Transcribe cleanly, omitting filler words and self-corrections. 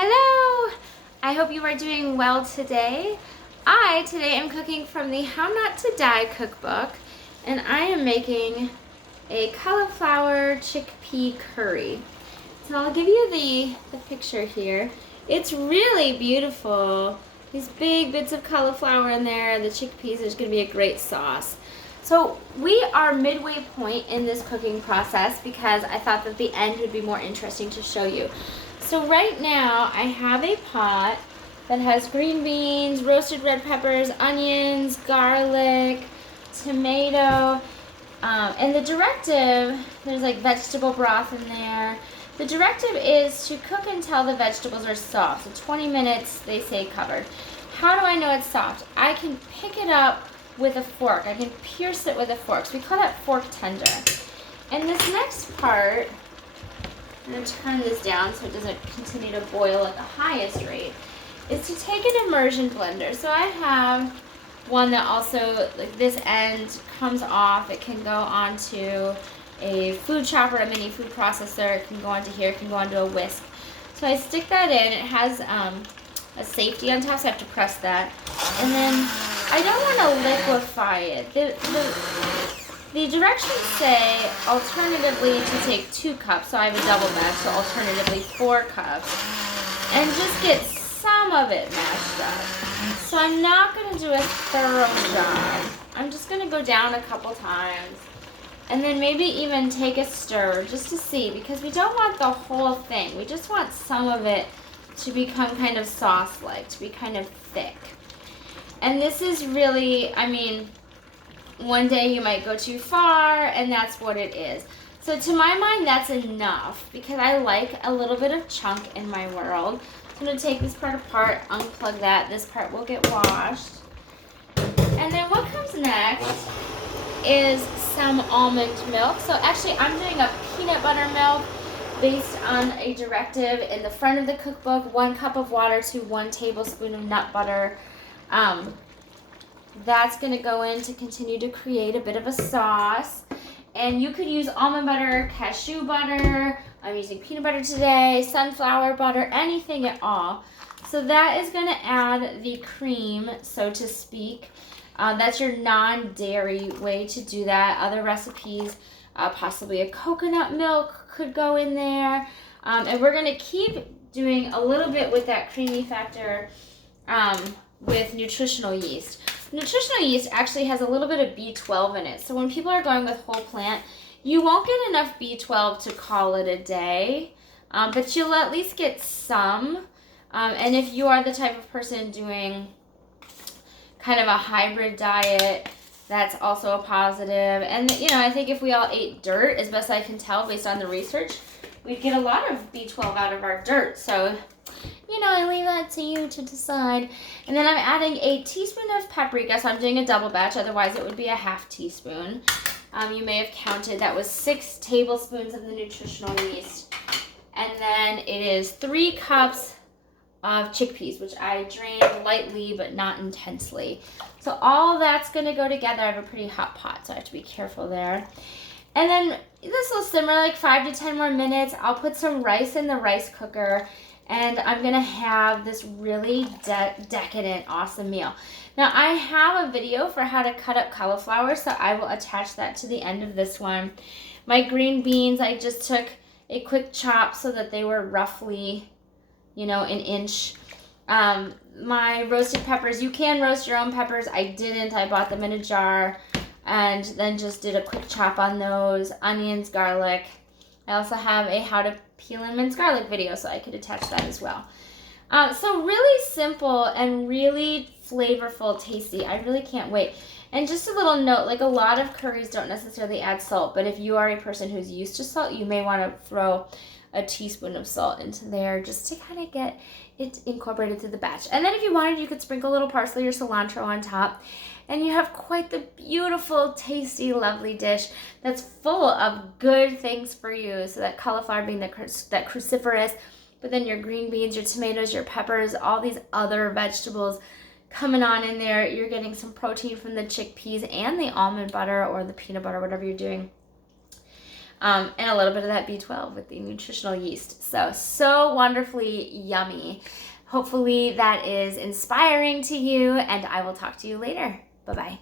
Hello! I hope you are doing well today. Today am cooking from the How Not to Die cookbook, and I am making a cauliflower chickpea curry. So I'll give you the picture here. It's really beautiful. These big bits of cauliflower in there, the chickpeas, there's going to be a great sauce. So we are midway point in this cooking process because I thought that the end would be more interesting to show you. So right now I have a pot that has green beans, roasted red peppers, onions, garlic, tomato, and the directive, there's like vegetable broth in there. The directive is to cook until the vegetables are soft. So 20 minutes, they say, covered. How do I know it's soft? I can pick it up with a fork. I can pierce it with a fork. So we call that fork tender. And this next part, I'm going to turn this down so it doesn't continue to boil at the highest rate, is to take an immersion blender. So I have one that also, like this end comes off. It can go onto a food chopper, a mini food processor. It can go onto here. It can go onto a whisk. So I stick that in. It has a safety on top, so I have to press that. And then I don't want to liquefy it. The directions say alternatively to take 2 cups, so I have a double batch, so alternatively 4 cups, and just get some of it mashed up. So I'm not going to do a thorough job. I'm just going to go down a couple times and then maybe even take a stir just to see, because we don't want the whole thing. We just want some of it to become kind of sauce-like, to be kind of thick. And this is really, I mean, one day you might go too far, and that's what it is. So to my mind, that's enough, because I like a little bit of chunk in my world. I'm going to take this part apart, unplug that. This part will get washed. And then what comes next is some almond milk. So actually, I'm doing a peanut butter milk based on a directive in the front of the cookbook. 1 cup of water to 1 tablespoon of nut butter. That's going to go in to continue to create a bit of a sauce. And you could use almond butter, cashew butter. I'm using peanut butter today, sunflower butter, anything at all. So that is going to add the cream, so to speak. That's your non-dairy way to do that. Other recipes, possibly a coconut milk could go in there. And we're going to keep doing a little bit with that creamy factor with nutritional yeast. Nutritional yeast actually has a little bit of B12 in it. So when people are going with whole plant, you won't get enough B12 to call it a day, but you'll at least get some. And if you are the type of person doing kind of a hybrid diet, that's also a positive. And, you know, I think if we all ate dirt, as best I can tell based on the research, we'd get a lot of B12 out of our dirt. So, you know, I leave that to you to decide. And then I'm adding a teaspoon of paprika. So I'm doing a double batch. Otherwise, it would be a half teaspoon. You may have counted. That was 6 tablespoons of the nutritional yeast. And then it is 3 cups of chickpeas, which I drained lightly but not intensely. So all that's going to go together. I have a pretty hot pot, so I have to be careful there. And then this will simmer like 5 to 10 more minutes. I'll put some rice in the rice cooker, and I'm going to have this really decadent, awesome meal. Now, I have a video for how to cut up cauliflower, so I will attach that to the end of this one. My green beans, I just took a quick chop so that they were roughly, you know, an inch. My roasted peppers, you can roast your own peppers. I didn't. I bought them in a jar and then just did a quick chop on those. Onions, garlic. I also have a how to peel and mince garlic video, so I could attach that as well. So really simple and really flavorful, tasty. I really can't wait. And just a little note, like a lot of curries don't necessarily add salt, but if you are a person who's used to salt, you may want to throw a teaspoon of salt into there just to kind of get it incorporated through the batch. And then if you wanted, you could sprinkle a little parsley or cilantro on top, and you have quite the beautiful, tasty, lovely dish that's full of good things for you. So that cauliflower being that cruciferous, but then your green beans, your tomatoes, your peppers, all these other vegetables coming on in there. You're getting some protein from the chickpeas and the almond butter or the peanut butter, whatever you're doing. and a little bit of that B12 with the nutritional yeast. So wonderfully yummy. Hopefully that is inspiring to you, and I will talk to you later. Bye-bye.